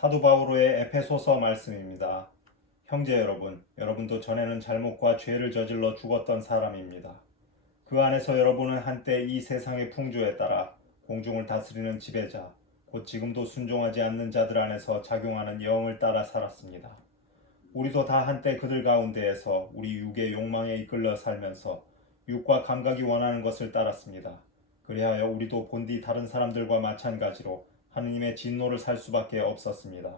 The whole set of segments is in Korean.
사도 바오로의 에페소서 말씀입니다. 형제 여러분, 여러분도 전에는 잘못과 죄를 저질러 죽었던 사람입니다. 그 안에서 여러분은 한때 이 세상의 풍조에 따라 공중을 다스리는 지배자, 곧 지금도 순종하지 않는 자들 안에서 작용하는 영을 따라 살았습니다. 우리도 다 한때 그들 가운데에서 우리 육의 욕망에 이끌려 살면서 육과 감각이 원하는 것을 따랐습니다. 그리하여 우리도 본디 다른 사람들과 마찬가지로 하느님의 진노를 살 수밖에 없었습니다.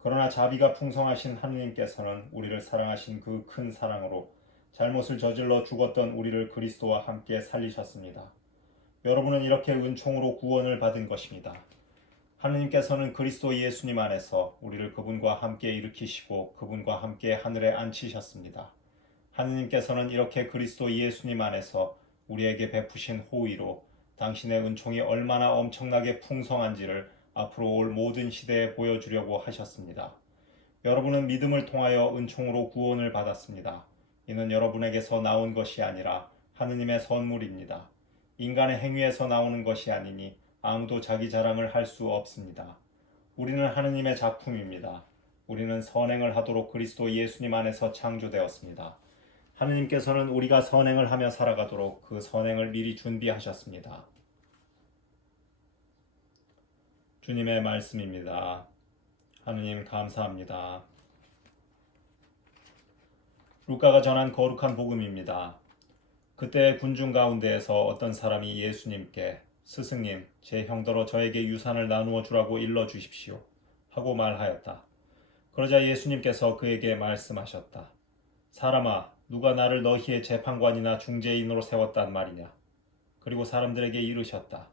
그러나 자비가 풍성하신 하느님께서는 우리를 사랑하신 그 큰 사랑으로 잘못을 저질러 죽었던 우리를 그리스도와 함께 살리셨습니다. 여러분은 이렇게 은총으로 구원을 받은 것입니다. 하느님께서는 그리스도 예수님 안에서 우리를 그분과 함께 일으키시고 그분과 함께 하늘에 앉히셨습니다. 하느님께서는 이렇게 그리스도 예수님 안에서 우리에게 베푸신 호의로 당신의 은총이 얼마나 엄청나게 풍성한지를 앞으로 올 모든 시대에 보여주려고 하셨습니다. 여러분은 믿음을 통하여 은총으로 구원을 받았습니다. 이는 여러분에게서 나온 것이 아니라 하느님의 선물입니다. 인간의 행위에서 나오는 것이 아니니 아무도 자기 자랑을 할 수 없습니다. 우리는 하느님의 작품입니다. 우리는 선행을 하도록 그리스도 예수님 안에서 창조되었습니다. 하느님께서는 우리가 선행을 하며 살아가도록 그 선행을 미리 준비하셨습니다. 주님의 말씀입니다. 하느님 감사합니다. 루카가 전한 거룩한 복음입니다. 그때 군중 가운데에서 어떤 사람이 예수님께 스승님, 제 형더러 저에게 유산을 나누어 주라고 일러 주십시오. 하고 말하였다. 그러자 예수님께서 그에게 말씀하셨다. 사람아, 누가 나를 너희의 재판관이나 중재인으로 세웠단 말이냐? 그리고 사람들에게 이르셨다.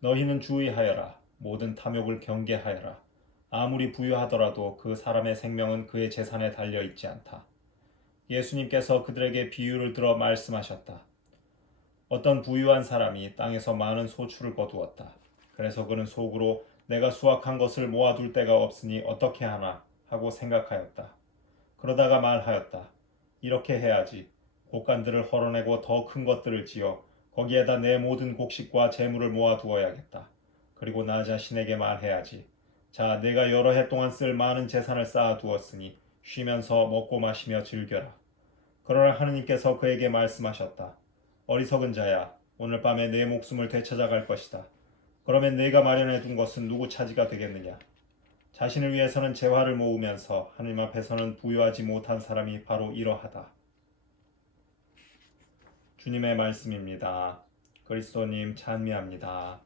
너희는 주의하여라. 모든 탐욕을 경계하여라. 아무리 부유하더라도 그 사람의 생명은 그의 재산에 달려 있지 않다. 예수님께서 그들에게 비유를 들어 말씀하셨다. 어떤 부유한 사람이 땅에서 많은 소출을 거두었다. 그래서 그는 속으로 내가 수확한 것을 모아둘 데가 없으니 어떻게 하나 하고 생각하였다. 그러다가 말하였다. 이렇게 해야지. 곡간들을 헐어내고 더 큰 것들을 지어 거기에다 내 모든 곡식과 재물을 모아 두어야겠다. 그리고 나 자신에게 말해야지. 자, 내가 여러 해 동안 쓸 많은 재산을 쌓아 두었으니 쉬면서 먹고 마시며 즐겨라. 그러나 하느님께서 그에게 말씀하셨다. 어리석은 자야, 오늘 밤에 내 목숨을 되찾아갈 것이다. 그러면 내가 마련해 둔 것은 누구 차지가 되겠느냐? 자신을 위해서는 재화를 모으면서 하느님 앞에서는 부유하지 못한 사람이 바로 이러하다. 주님의 말씀입니다. 그리스도님 찬미합니다.